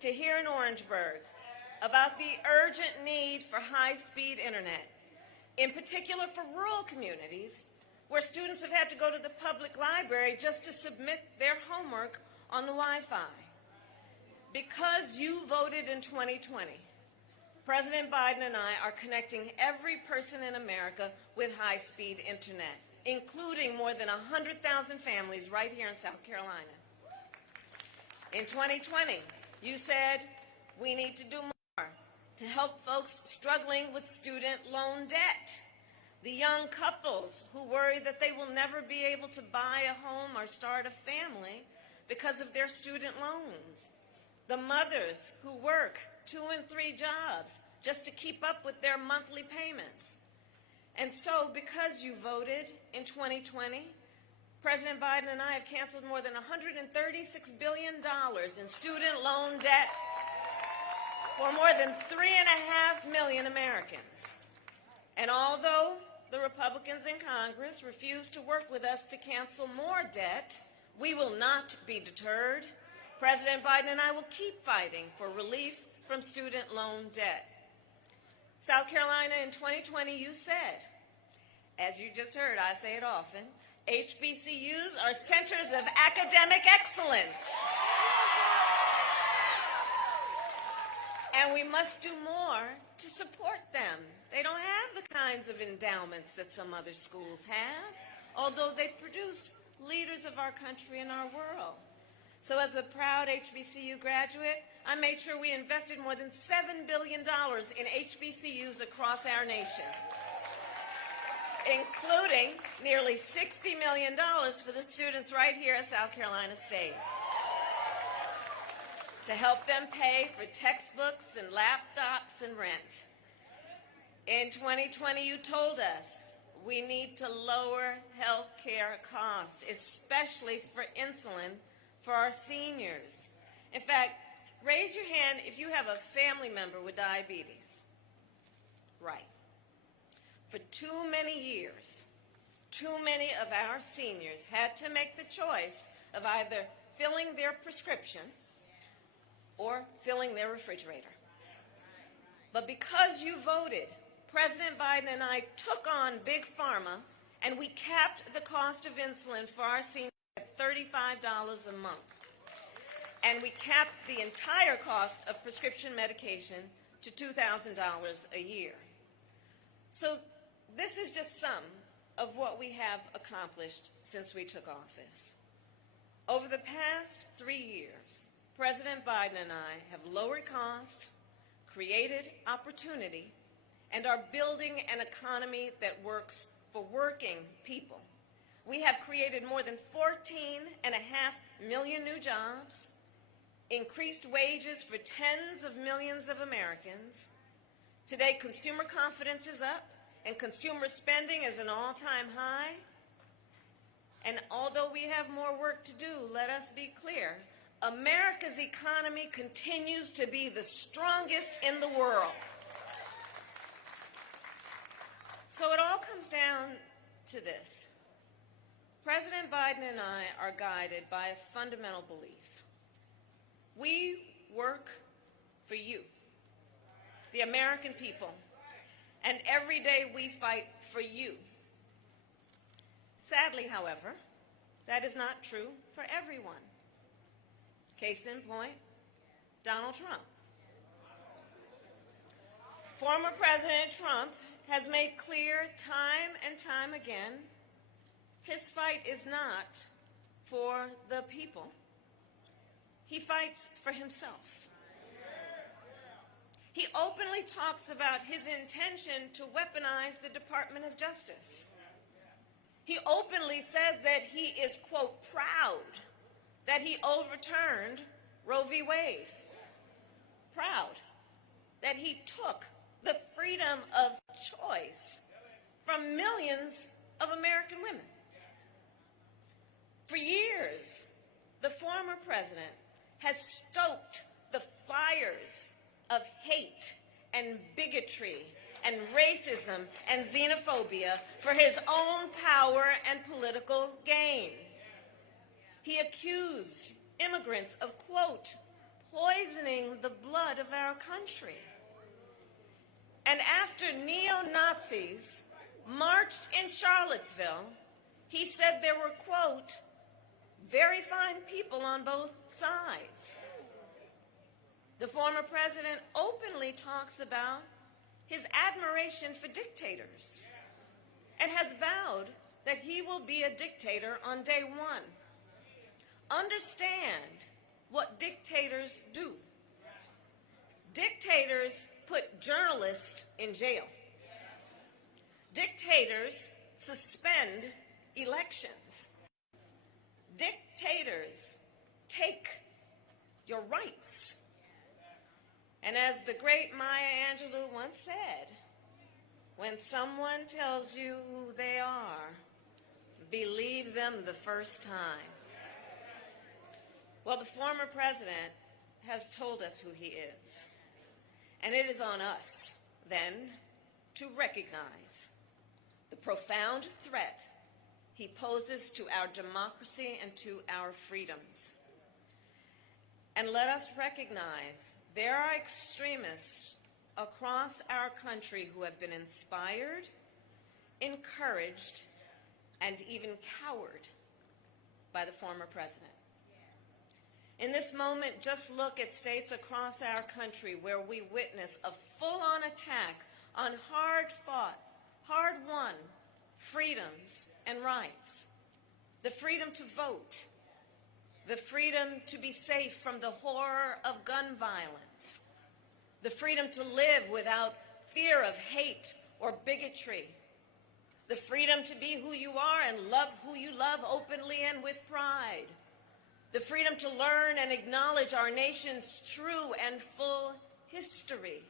to hear in Orangeburg about the urgent need for high-speed internet, in particular for rural communities where students have had to go to the public library just to submit their homework on the Wi-Fi. Because you voted in 2020, President Biden and I are connecting every person in America with high-speed internet, including more than 100,000 families right here in South Carolina. In 2020, you said we need to do more to help folks struggling with student loan debt, the young couples who worry that they will never be able to buy a home or start a family because of their student loans, the mothers who work 2 and 3 jobs just to keep up with their monthly payments. And so, because you voted in 2020, President Biden and I have canceled more than $136 billion in student loan debt for more than 3.5 million Americans. And although the Republicans in Congress refuse to work with us to cancel more debt, we will not be deterred. President Biden and I will keep fighting for relief from student loan debt. South Carolina, in 2020, you said, as you just heard, I say it often, HBCUs are centers of academic excellence. And we must do more to support them. They don't have the kinds of endowments that some other schools have, although they produce leaders of our country and our world. So as a proud HBCU graduate, I made sure we invested more than $7 billion in HBCUs across our nation, including nearly $60 million for the students right here at South Carolina State, to help them pay for textbooks and laptops and rent. In 2020, you told us we need to lower health care costs, especially for insulin for our seniors. In fact, raise your hand if you have a family member with diabetes. Right. For too many years, too many of our seniors had to make the choice of either filling their prescription or filling their refrigerator. But because you voted, President Biden and I took on Big Pharma, and we capped the cost of insulin for our seniors at $35 a month. And we capped the entire cost of prescription medication to $2,000 a year. So this is just some of what we have accomplished since we took office. Over the past 3 years, President Biden and I have lowered costs, created opportunity, and are building an economy that works for working people. We have created more than 14.5 million new jobs, increased wages for tens of millions of Americans. Today, consumer confidence is up, and consumer spending is an all-time high. And although we have more work to do, let us be clear, America's economy continues to be the strongest in the world. So it all comes down to this. President Biden and I are guided by a fundamental belief. We work for you, the American people, and every day we fight for you. Sadly, however, that is not true for everyone. Case in point, Donald Trump. Former President Trump has made clear time and time again his fight is not for the people. He fights for himself. He openly talks about his intention to weaponize the Department of Justice. He openly says that he is, quote, proud that he overturned Roe v. Wade. Proud that he took the freedom of choice from millions of American women. For years, the former president has stoked the fires of hate and bigotry and racism and xenophobia for his own power and political gain. He accused immigrants of, quote, poisoning poisoning the blood of our country. And after neo-Nazis marched in Charlottesville, he said there were, quote, very fine people on both sides. The former president openly talks about his admiration for dictators and has vowed that he will be a dictator on day one. Understand what dictators do. Dictators put journalists in jail. Dictators suspend elections. Dictators take your rights. And as the great Maya Angelou once said, when someone tells you who they are, believe them the first time. Well, the former president has told us who he is. And it is on us, then, to recognize the profound threat he poses to our democracy and to our freedoms. And let us recognize there are extremists across our country who have been inspired, encouraged, and even cowered by the former president. In this moment, just look at states across our country where we witness a full-on attack on hard-fought, hard-won freedoms and rights. The freedom to vote, the freedom to be safe from the horror of gun violence, the freedom to live without fear of hate or bigotry, the freedom to be who you are and love who you love openly and with pride, the freedom to learn and acknowledge our nation's true and full history,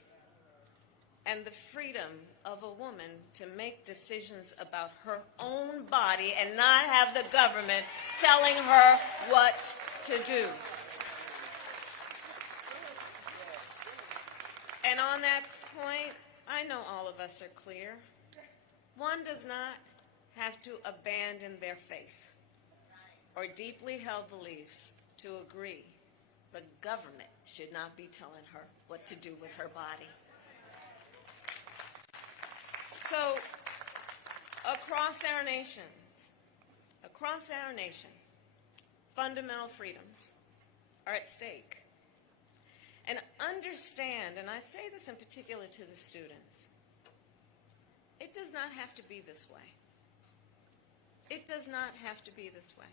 and the freedom of a woman to make decisions about her own body and not have the government telling her what to do. And on that point, I know all of us are clear. One does not have to abandon their faith or deeply held beliefs to agree. The government should not be telling her what to do with her body. So, across our nation, fundamental freedoms are at stake. And understand, and I say this in particular to the students, it does not have to be this way. It does not have to be this way.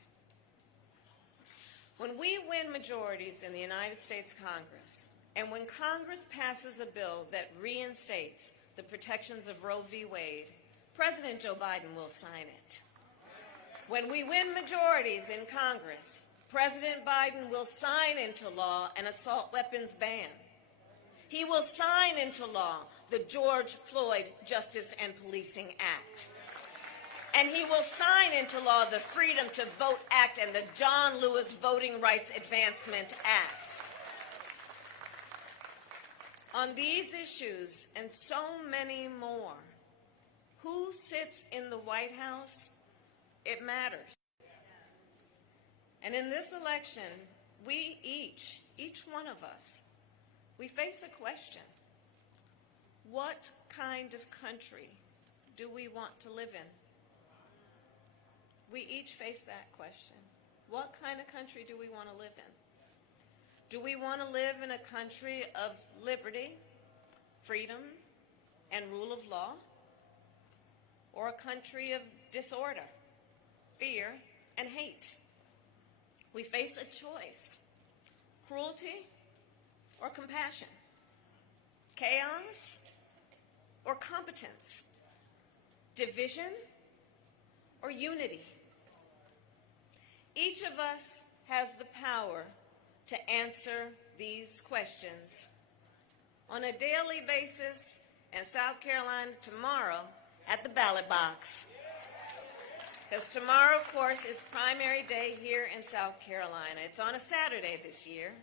When we win majorities in the United States Congress, and when Congress passes a bill that reinstates the protections of Roe v. Wade, President Joe Biden will sign it. When we win majorities in Congress, President Biden will sign into law an assault weapons ban. He will sign into law the George Floyd Justice and Policing Act. And he will sign into law the Freedom to Vote Act and the John Lewis Voting Rights Advancement Act. On these issues and so many more, who sits in the White House? It matters. And in this election, we each one of us, we face a question. What kind of country do we want to live in? We each face that question. What kind of country do we want to live in? Do we want to live in a country of liberty, freedom, and rule of law? Or a country of disorder, fear, and hate? We face a choice: cruelty or compassion, chaos or competence, division or unity. Each of us has the power to answer these questions on a daily basis in South Carolina tomorrow at the ballot box. Because tomorrow, of course, is primary day here in South Carolina. It's on a Saturday this year.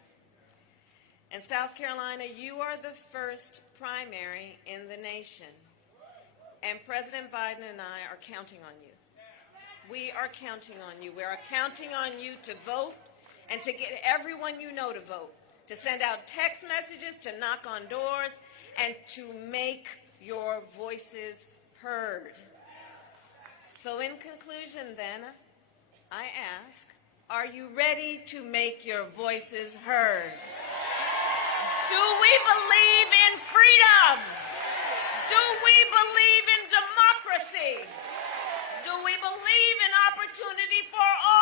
In South Carolina, you are the first primary in the nation. And President Biden and I are counting on you. We are counting on you. We are counting on you to vote and to get everyone you know to vote. to send out text messages, to knock on doors, and to make your voices heard. So in conclusion then, I ask, are you ready to make your voices heard? Do we believe in freedom? Do we believe in democracy? Do we believe in opportunity for all?